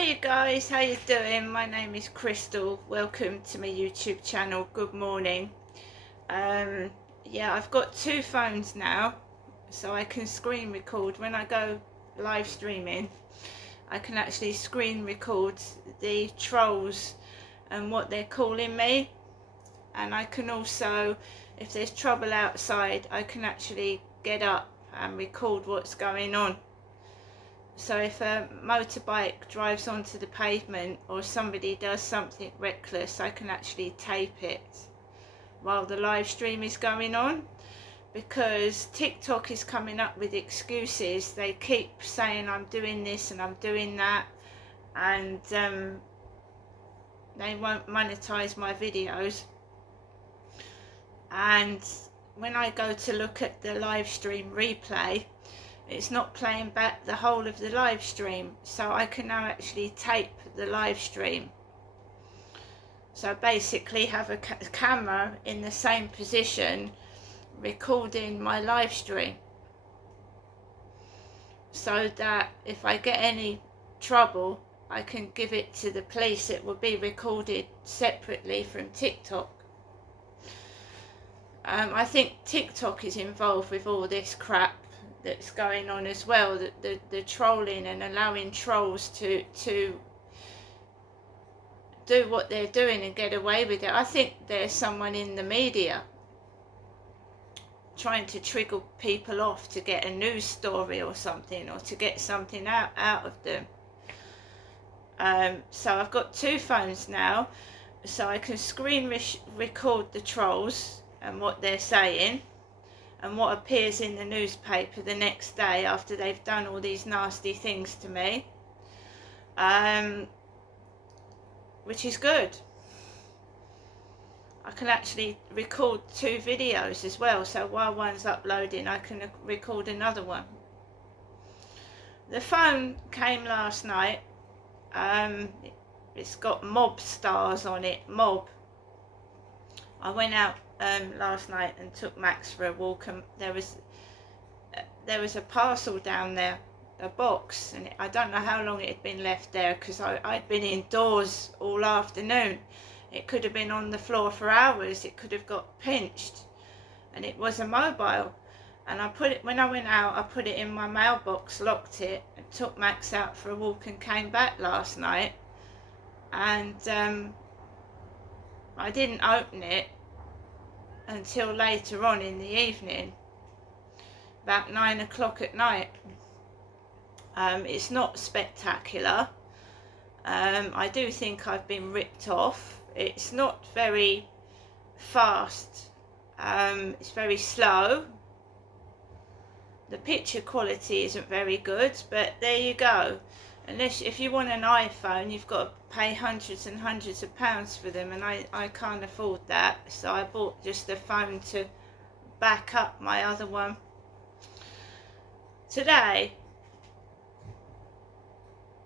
Hi you guys, how you doing? My name is Crystal. Welcome to my YouTube channel. Good morning. Yeah, I've got two phones now, so I can screen record when I go live streaming. I can actually screen record the trolls and what they're calling me, and I can also, if there's trouble outside, I can actually get up and record what's going on. So if a motorbike drives onto the pavement or somebody does something reckless, I can actually tape it while the live stream is going on, because TikTok is coming up with excuses. They keep saying I'm doing this and I'm doing that, and they won't monetize my videos. And when I go to look at the live stream replay, it's not playing back the whole of the live stream, so I can now actually tape the live stream. So basically have a camera in the same position recording my live stream, so that if I get any trouble I can give it to the police. It will be recorded separately from TikTok. I think TikTok is involved with all this crap that's going on as well, the trolling and allowing trolls to do what they're doing and get away with it. I think there's someone in the media trying to trigger people off to get a news story or something, or to get something out of them. So I've got two phones now, so I can screen record the trolls and what they're saying and what appears in the newspaper the next day after they've done all these nasty things to me, which is good. I can actually record two videos as well, so while one's uploading I can record another one. The phone came last night. It's got mob stars on it, mob. I went out last night and took Max for a walk, and there was a parcel down there, a box, and I don't know how long it had been left there, because I'd been indoors all afternoon. It could have been on the floor for hours. It could have got pinched, and it was a mobile. And I put it, when I went out, I put it in my mailbox, locked it, and took Max out for a walk and came back last night, and I didn't open it until later on in the evening, about 9 o'clock at night. It's not spectacular. I do think I've been ripped off. It's not very fast. It's very slow. The picture quality isn't very good, but there you go. If you want an iPhone, you've got to pay hundreds and hundreds of pounds for them, and I can't afford that, so I bought just a phone to back up my other one. Today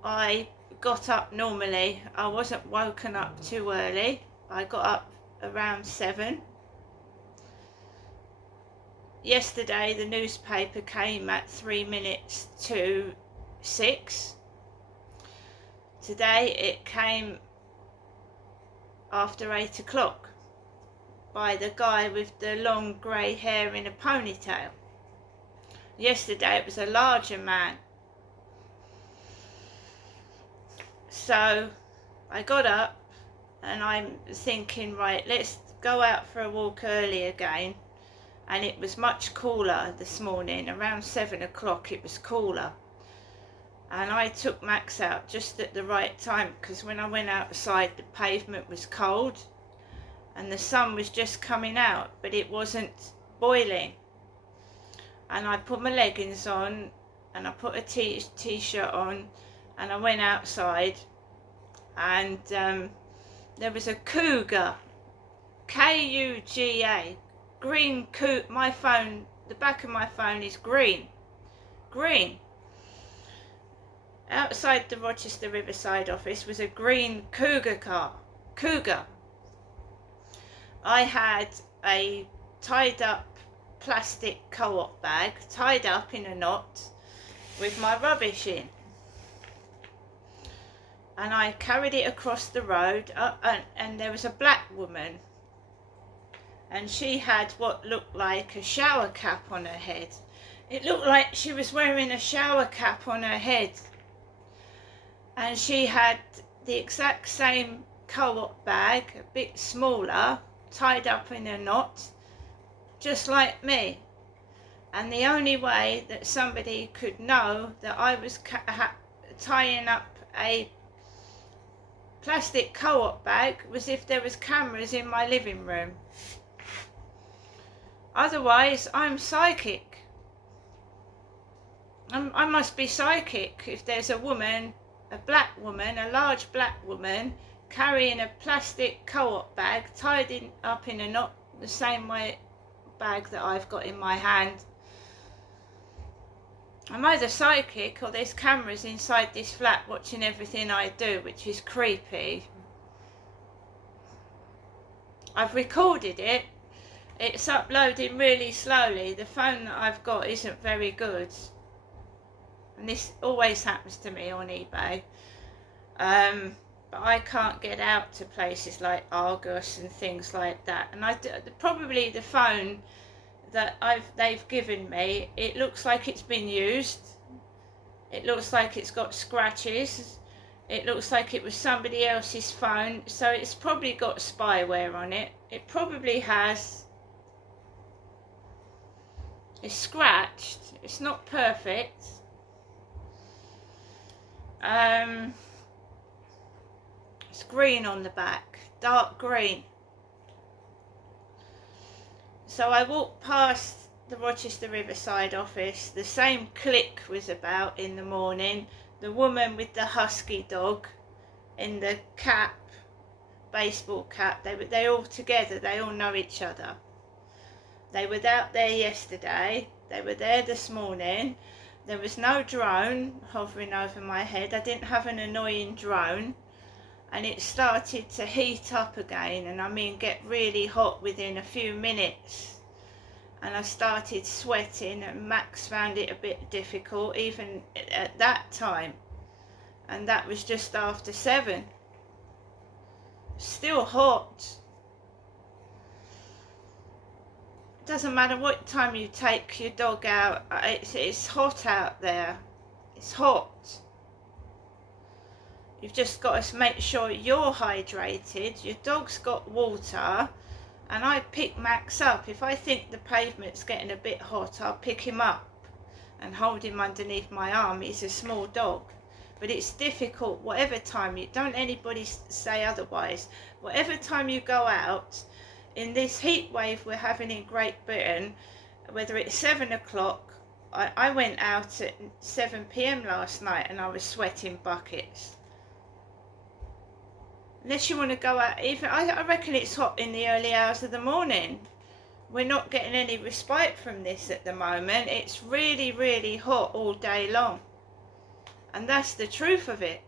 I got up normally. I wasn't woken up too early. I got up around 7. Yesterday the newspaper came at 3 minutes to 6. Today it came after 8 o'clock by the guy with the long grey hair in a ponytail. Yesterday it was a larger man. So I got up and I'm thinking, right, let's go out for a walk early again. And it was much cooler this morning. Around 7 o'clock it was cooler. And I took Max out just at the right time, because when I went outside the pavement was cold and the sun was just coming out, but it wasn't boiling. And I put my leggings on and I put a t-shirt on and I went outside, and there was a cougar, K-U-G-A, green cougar. My phone, the back of my phone is green. Outside the Rochester Riverside office was a green cougar car. I had a tied up plastic co-op bag, tied up in a knot, with my rubbish in. and I carried it across the road, and there was a black woman, and she had what looked like a shower cap on her head. It looked like she was wearing a shower cap on her head, and she had the exact same co-op bag, a bit smaller, tied up in a knot, just like me. And the only way that somebody could know that I was tying up a plastic co-op bag was if there was cameras in my living room. Otherwise, I'm psychic. I must be psychic if there's a woman, a black woman, a large black woman, carrying a plastic co-op bag tied up in a knot the same way bag that I've got in my hand. I'm either psychic or there's cameras inside this flat watching everything I do, which is creepy. I've recorded it. It's uploading really slowly. The phone that I've got isn't very good. And this always happens to me on eBay. But I can't get out to places like Argos and things like that. And probably the phone that they've given me, it looks like it's been used. It looks like it's got scratches. It looks like it was somebody else's phone, so it's probably got spyware on it. It probably has. It's scratched. It's not perfect. It's green on the back, dark green. So I walked past the Rochester Riverside office. The same clique was about in the morning. The woman with the husky dog in the cap, baseball cap. They all together. They all know each other. They were out there yesterday. They were there this morning. There was no drone hovering over my head. I didn't have an annoying drone. And it started to heat up again, and I mean get really hot within a few minutes. And I started sweating, and Max found it a bit difficult even at that time. And that was just after 7. Still hot. It doesn't matter what time you take your dog out, it's hot out there. It's hot. You've just got to make sure you're hydrated, your dog's got water, and I pick Max up. If I think the pavement's getting a bit hot, I'll pick him up and hold him underneath my arm. He's a small dog. But it's difficult, whatever time don't anybody say otherwise. Whatever time you go out, in this heat wave we're having in Great Britain, whether it's 7 o'clock, I went out at 7 p.m. last night and I was sweating buckets. Unless you want to go out, even I reckon it's hot in the early hours of the morning. We're not getting any respite from this at the moment. It's really, really hot all day long. And that's the truth of it.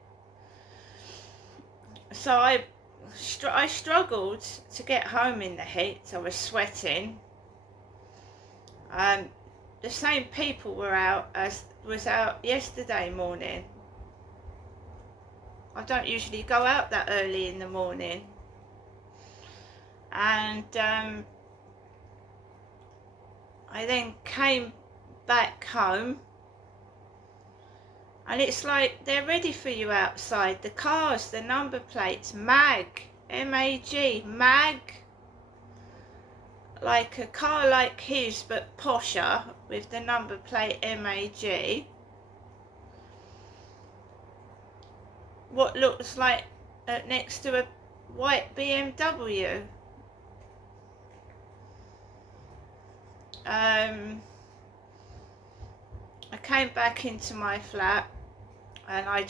So I struggled to get home in the heat. I was sweating. The same people were out as was out yesterday morning. I don't usually go out that early in the morning. And I then came back home, and it's like they're ready for you outside. The cars, the number plates, MAG, M-A-G, MAG. Like a car like his but posher with the number plate MAG. What looks like next to a white BMW. I came back into my flat and I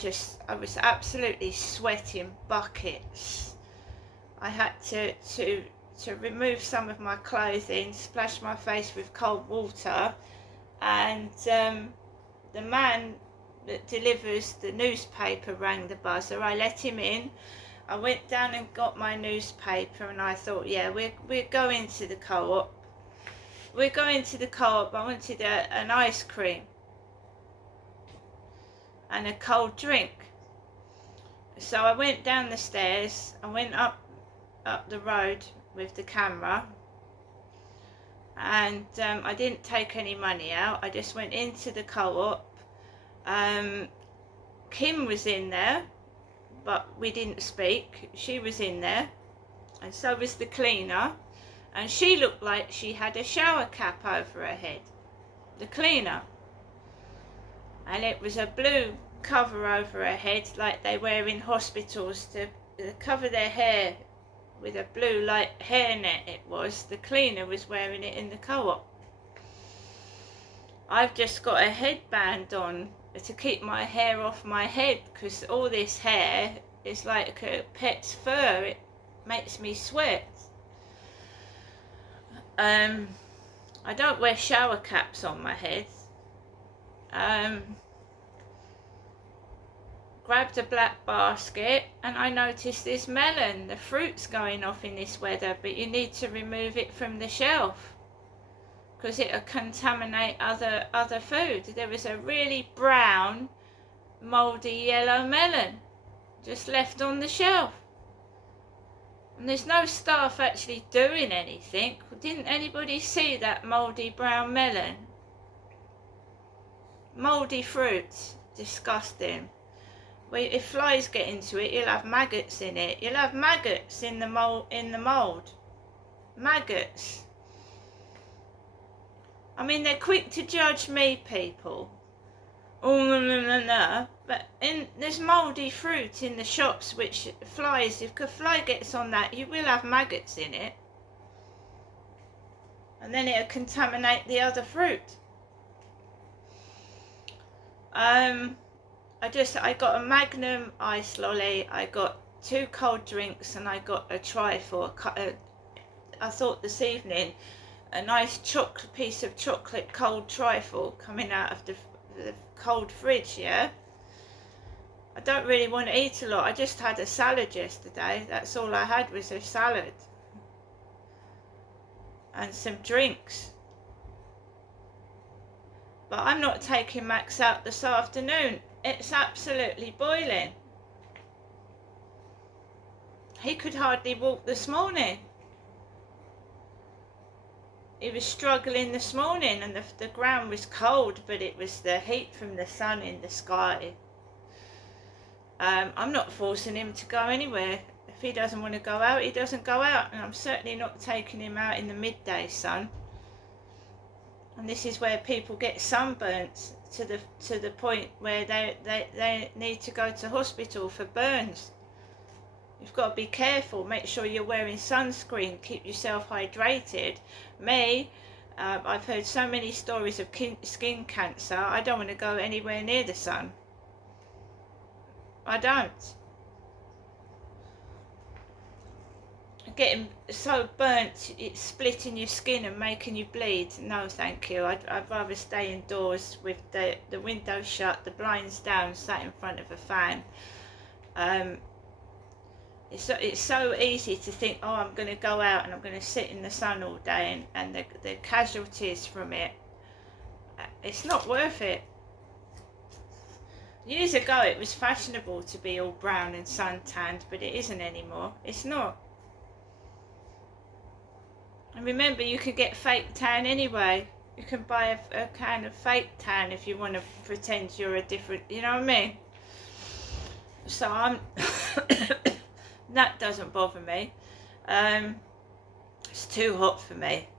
was absolutely sweating buckets. I had to remove some of my clothing, splash my face with cold water, and the man that delivers the newspaper rang the buzzer. I let him in. I went down and got my newspaper, and I thought, yeah, we're going to the co-op. We're going to the co-op. I wanted an ice cream and a cold drink. So I went down the stairs, I went up the road with the camera, and I didn't take any money out. I just went into the co-op. Kim was in there, but we didn't speak. She was in there, and so was the cleaner, and she looked like she had a shower cap over her head, the cleaner, and it was a blue cover over her head like they wear in hospitals to cover their hair, with a blue like hairnet. It was, the cleaner was wearing it in the co-op. I've just got a headband on to keep my hair off my head, because all this hair is like a pet's fur. It makes me sweat. I don't wear shower caps on my head. Grabbed a black basket, and I noticed this melon. The fruit's going off in this weather, but you need to remove it from the shelf because it'll contaminate other food. There was a really brown, mouldy yellow melon just left on the shelf. And there's no staff actually doing anything. Didn't anybody see that mouldy brown melon? Mouldy fruit, disgusting. Well, if flies get into it, you'll have maggots in it. You'll have maggots in the mould. Maggots. I mean, they're quick to judge me, people. Oh, no. But there's mouldy fruit in the shops, which flies, if a fly gets on that, you will have maggots in it. And then it'll contaminate the other fruit. I got a Magnum ice lolly, I got 2 cold drinks, and I got a trifle. I thought this evening, a nice piece of chocolate cold trifle coming out of the cold fridge, yeah? I don't really want to eat a lot. I just had a salad yesterday. That's all I had, was a salad. And some drinks. But I'm not taking Max out this afternoon. It's absolutely boiling. He could hardly walk this morning. He was struggling this morning, and the ground was cold, but it was the heat from the sun in the sky. I'm not forcing him to go anywhere. If he doesn't want to go out, he doesn't go out, and I'm certainly not taking him out in the midday sun. And this is where people get sunburnt to the point where they need to go to hospital for burns. You've got to be careful. Make sure you're wearing sunscreen. Keep yourself hydrated. Me, I've heard so many stories of skin cancer. I don't want to go anywhere near the sun. I don't. Getting so burnt, it's splitting your skin and making you bleed. No, thank you. I'd rather stay indoors with the windows shut, the blinds down, sat in front of a fan. It's so easy to think, oh, I'm going to go out and I'm going to sit in the sun all day, and the casualties from it, it's not worth it. Years ago it was fashionable to be all brown and suntanned, but it isn't anymore. It's not. And remember, you can get fake tan anyway. You can buy a can of fake tan if you want to pretend you're a different, you know what I mean? So I'm that doesn't bother me. It's too hot for me,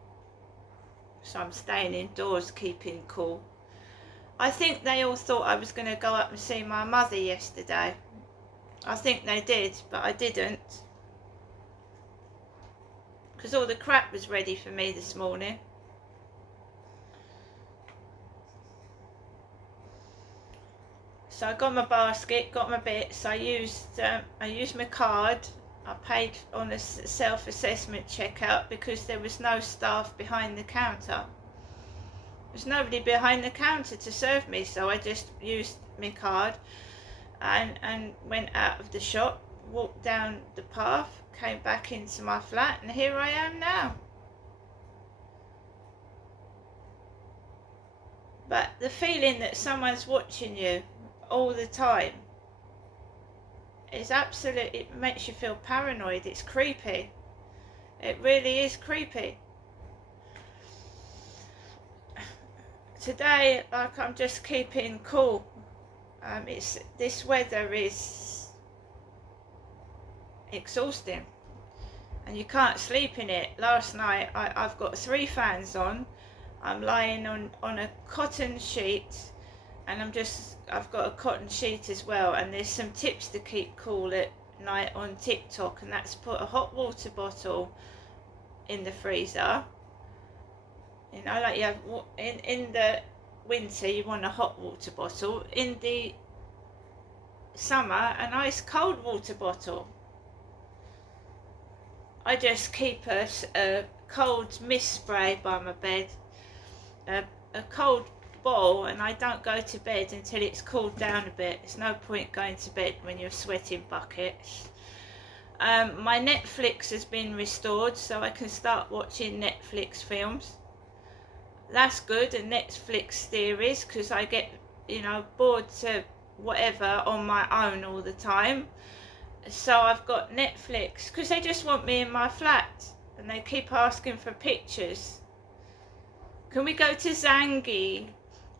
so I'm staying indoors, keeping cool. I think they all thought I was going to go up and see my mother yesterday. I think they did, but I didn't, because all the crap was ready for me this morning. So I got my basket, got my bits. I used my card. I paid on a self-assessment checkout because there was no staff behind the counter. There's nobody behind the counter to serve me, so I just used my card and went out of the shop, walked down the path, came back into my flat, and here I am now. But the feeling that someone's watching you all the time, is absolute. It makes you feel paranoid. It's creepy. It really is creepy. Today, like, I'm just keeping cool. This weather is exhausting, and you can't sleep in it. Last night, I've got 3 fans on. I'm lying on a cotton sheet, and I've got a cotton sheet as well. And there's some tips to keep cool at night on TikTok, and that's put a hot water bottle in the freezer. You know, like you have in the winter, you want a hot water bottle. In the summer, a nice cold water bottle. I just keep a cold mist spray by my bed, a cold bowl, and I don't go to bed until it's cooled down a bit. There's no point going to bed when you're sweating buckets. My Netflix has been restored, so I can start watching Netflix films. That's good, and Netflix series, because I get, you know, bored to whatever on my own all the time. So I've got Netflix, because they just want me in my flat, and they keep asking for pictures. Can we go to Zangi?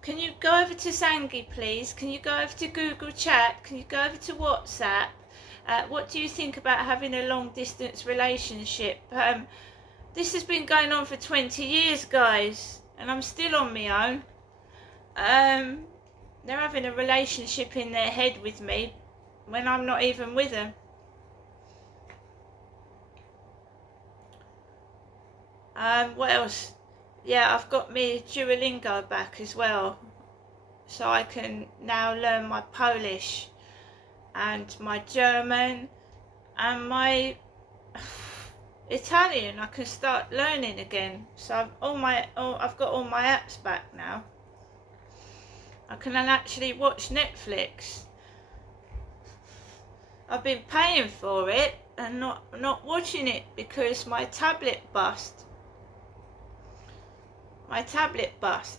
Can you go over to Zangi, please? Can you go over to Google Chat? Can you go over to WhatsApp? What do you think about having a long distance relationship? This has been going on for 20 years, guys, and I'm still on my own. They're having a relationship in their head with me when I'm not even with them. What else? Yeah, I've got my Duolingo back as well, so I can now learn my Polish and my German and my Italian. I can start learning again. So I've got all my apps back now. I can actually watch Netflix. I've been paying for it and not watching it because my tablet bust. My tablet bust.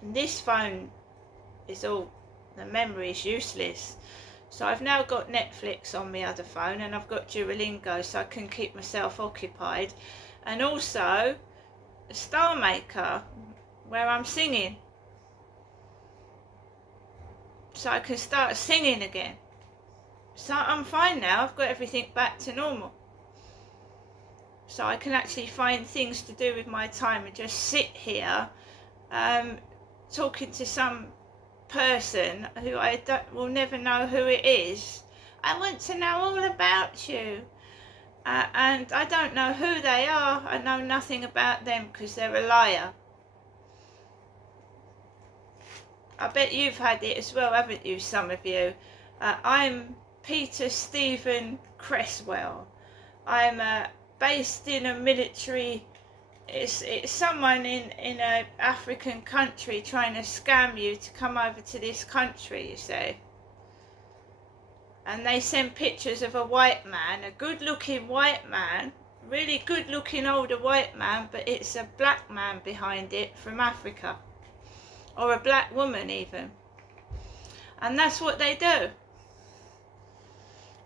And this phone is all, the memory is useless. So I've now got Netflix on my other phone, and I've got Duolingo, so I can keep myself occupied. And also a Star Maker, where I'm singing. So I can start singing again. So I'm fine now, I've got everything back to normal. So I can actually find things to do with my time and just sit here talking to some person who will never know who it is. I want to know all about you. And I don't know who they are. I know nothing about them because they're a liar. I bet you've had it as well, haven't you, some of you? I'm Peter Stephen Cresswell. I'm based in a military. It's someone in a African country trying to scam you to come over to this country, you see. And they send pictures of a white man, a good-looking white man, really good-looking older white man, but it's a black man behind it from Africa, or a black woman even. And that's what they do.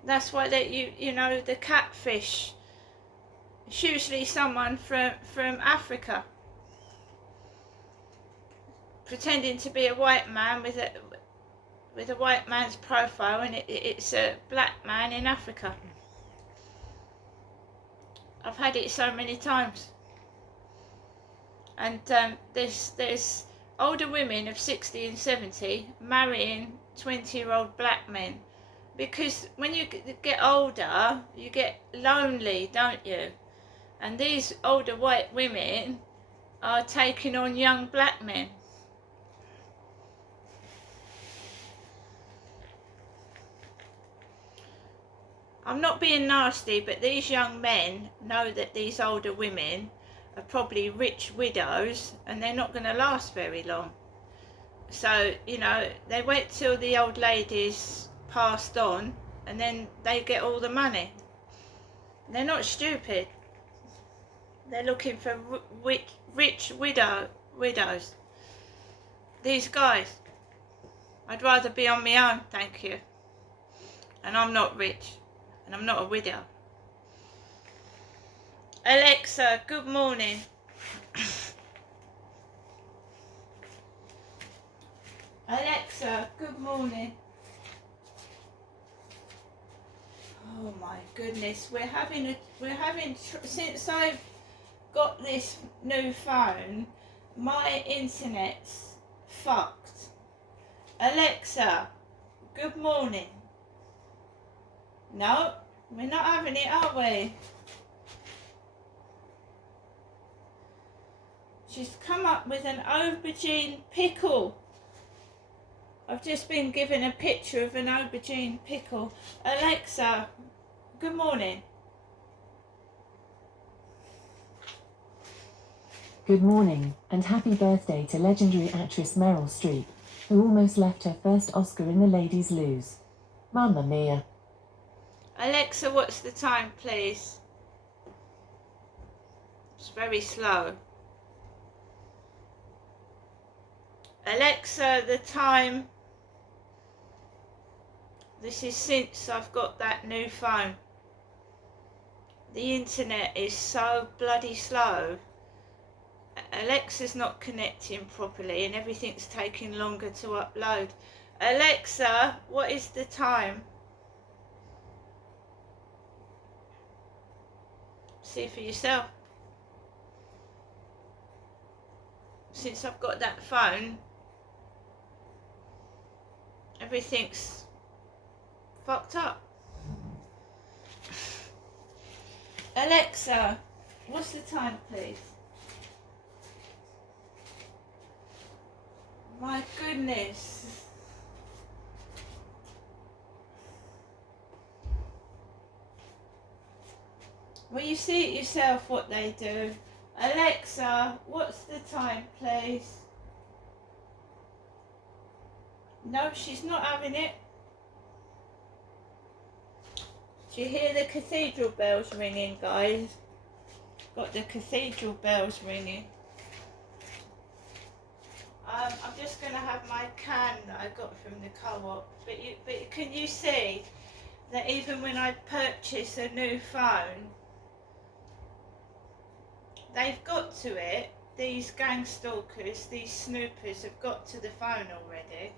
That's why you know, the catfish. It's usually someone from Africa pretending to be a white man with a white man's profile, and it's a black man in Africa. I've had it so many times. And there's older women of 60 and 70 marrying 20-year-old black men, because when you get older you get lonely, don't you? And these older white women are taking on young black men. I'm not being nasty, but these young men know that these older women are probably rich widows and they're not going to last very long. So, you know, they wait till the old lady's passed on and then they get all the money. They're not stupid. They're looking for rich widows. These guys. I'd rather be on my own, thank you. and I'm not rich, and I'm not a widow. Alexa, good morning. Alexa, good morning. Oh my goodness, since I've got this new phone, my internet's fucked. Alexa, good morning. No, we're not having it, are we? She's come up with an aubergine pickle. I've just been given a picture of an aubergine pickle. Alexa, good morning. Good morning, and happy birthday to legendary actress Meryl Streep, who almost left her first Oscar in the Ladies Lose. Mamma mia. Alexa, what's the time, please? It's very slow. Alexa, the time. This is since I've got that new phone. The internet is so bloody slow. Alexa's not connecting properly and everything's taking longer to upload. Alexa, what is the time? See for yourself. Since I've got that phone, everything's fucked up. Alexa, what's the time, please? My goodness. Well, you see it yourself what they do. Alexa, what's the time, please? No, she's not having it. Do you hear the cathedral bells ringing, guys? Got the cathedral bells ringing. I'm just going to have my can that I got from the co-op. But can you see that even when I purchase a new phone, they've got to it. These gang stalkers, these snoopers have got to the phone already.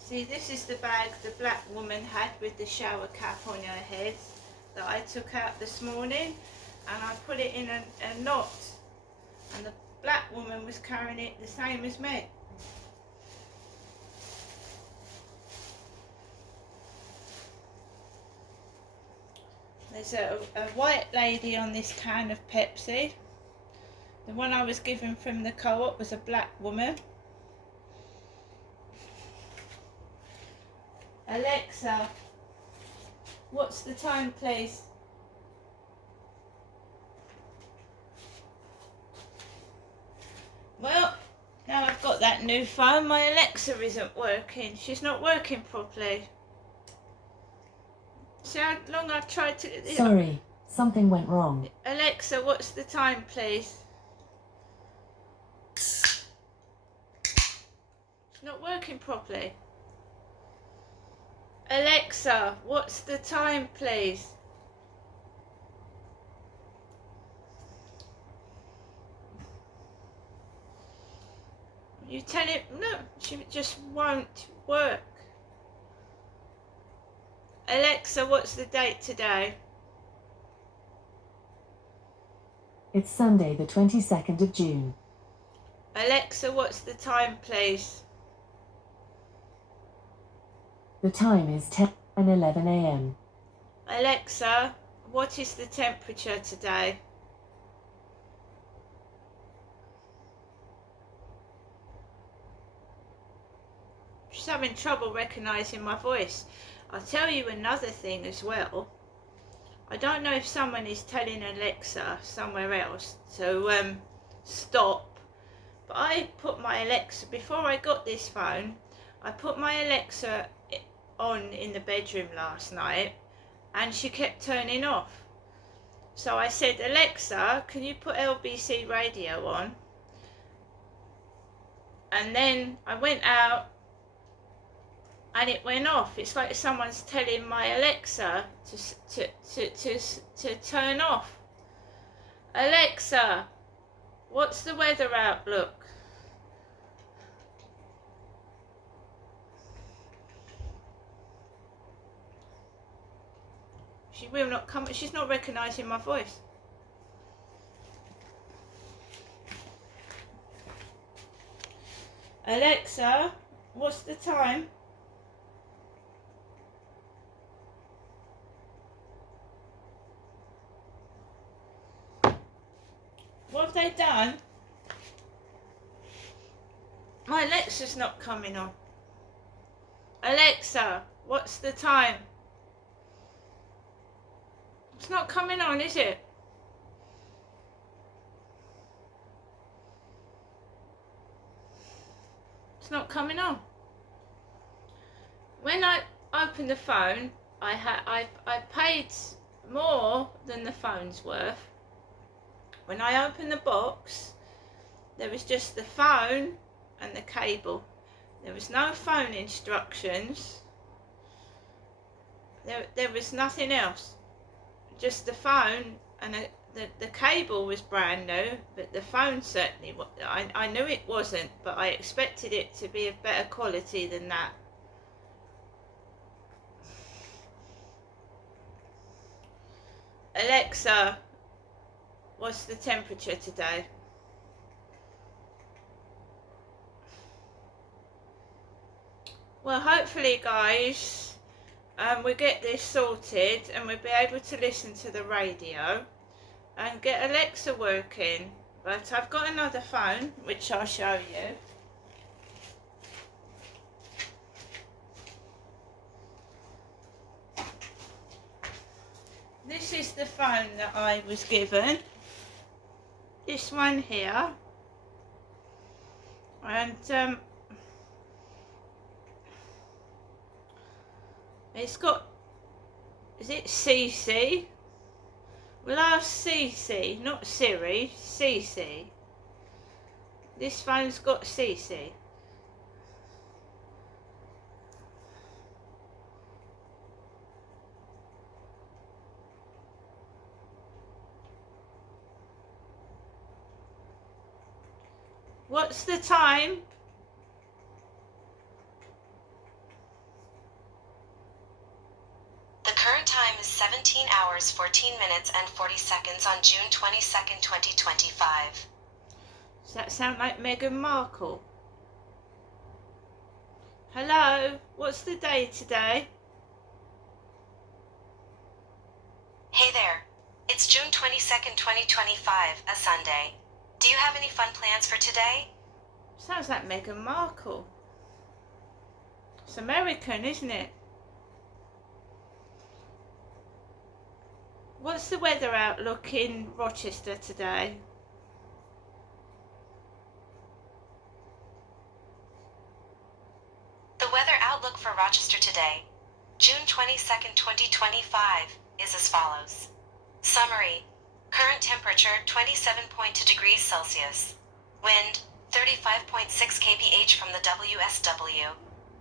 See, this is the bag the black woman had with the shower cap on her head that I took out this morning, and I put it in a knot, and the black woman was carrying it the same as me. There's a white lady on this can of Pepsi. The one I was given from the co-op was a black woman. Alexa, what's the time, please? Well, now I've got that new phone, my Alexa isn't working. She's not working properly. See how long I've tried to... Sorry, something went wrong. Alexa, what's the time, please? It's not working properly. Alexa, what's the time, please? You tell it, no, she just won't work. Alexa, what's the date today? It's Sunday the 22nd of June. Alexa, what's the time, please? The time is 10:11 a.m. Alexa, what is the temperature today? She's having trouble recognising my voice. I'll tell you another thing as well. I don't know if someone is telling Alexa somewhere else to stop But I put my Alexa, before I got this phone, I put my Alexa on in the bedroom last night and she kept turning off. So I said, Alexa, can you put LBC radio on? And then I went out and it went off. It's like someone's telling my Alexa to turn off. Alexa, what's the weather outlook? She will not come. She's not recognising my voice. Alexa, what's the time? What have they done? My Alexa's not coming on. Alexa, what's the time? It's not coming on, is it? It's not coming on. When I opened the phone, I paid more than the phone's worth. When I opened the box, there was just the phone and the cable. There was no phone instructions. There was nothing else. Just the phone, and the cable was brand new, but the phone certainly, I knew it wasn't, but I expected it to be of better quality than that. Alexa, what's the temperature today? Well, hopefully guys, we'll get this sorted and we'll be able to listen to the radio and get Alexa working. But I've got another phone which I'll show you. This is the phone that I was given. This one here. And it's got, is it cici? We'll ask cici, not Siri, cici. This phone's got cici. What's the time? The current time is 17 hours 14 minutes and 40 seconds on June 22nd, 2025. Does that sound like Meghan Markle? Hello, what's the day today? Hey there. It's June 22nd, 2025, a Sunday. Do you have any fun plans for today? Sounds like Meghan Markle. It's American, isn't it? What's the weather outlook in Rochester today? The weather outlook for Rochester today, June 22nd, 2025, is as follows. Summary. Current temperature 27.2 degrees Celsius. Wind 35.6 kph from the WSW.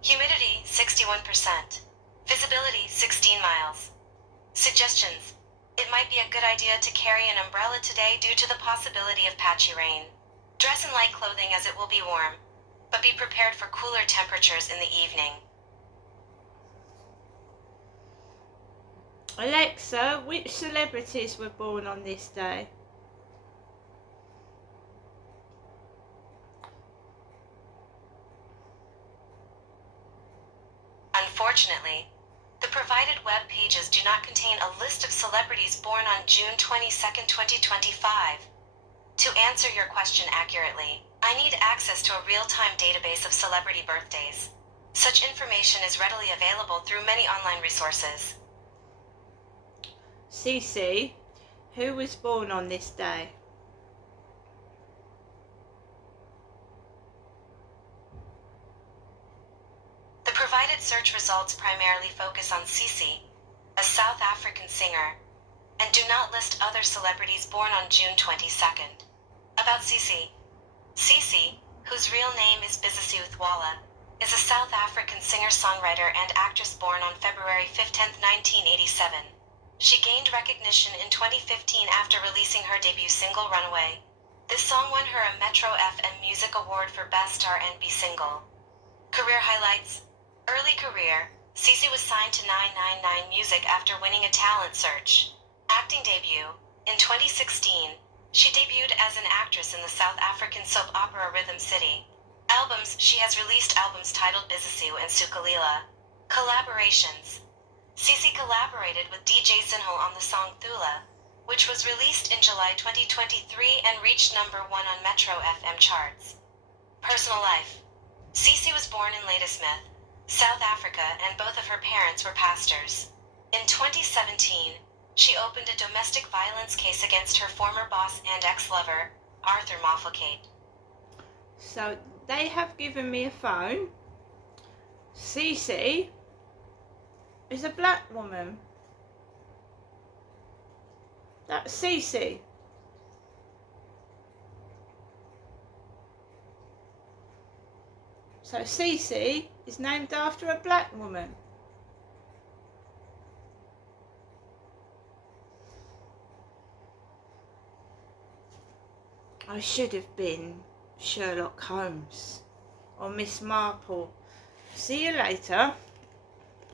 Humidity 61%. Visibility 16 miles. Suggestions. It might be a good idea to carry an umbrella today due to the possibility of patchy rain. Dress in light clothing as it will be warm, but be prepared for cooler temperatures in the evening. Alexa, which celebrities were born on this day? Unfortunately, the provided web pages do not contain a list of celebrities born on June 22nd, 2025. To answer your question accurately, I need access to a real-time database of celebrity birthdays. Such information is readily available through many online resources. Cici, who was born on this day? provided search results primarily focus on Cici, a South African singer, and do not list other celebrities born on June 22nd. About Cici. Cici, whose real name is Bisisi Uthwala, is a South African singer-songwriter and actress born on February 15, 1987. She gained recognition in 2015 after releasing her debut single Runaway. This song won her a Metro FM Music Award for Best R&B Single. Career highlights. Early career. Cici was signed to 999 Music after winning a talent search. Acting debut. In 2016, she debuted as an actress in the South African soap opera Rhythm City. Albums. She has released albums titled Bisisiwe and Sukalila. Collaborations. Cici collaborated with DJ Zinho on the song Thula, which was released in July 2023 and reached number 1 on Metro FM charts. Personal life. Cici was born in Ladysmith, South Africa, and both of her parents were pastors. In 2017, she opened a domestic violence case against her former boss and ex-lover, Arthur Mofokate. So they have given me a phone. Cici is a black woman. That's Cici. So Cici is named after a black woman. I should have been Sherlock Holmes or Miss Marple. See you later.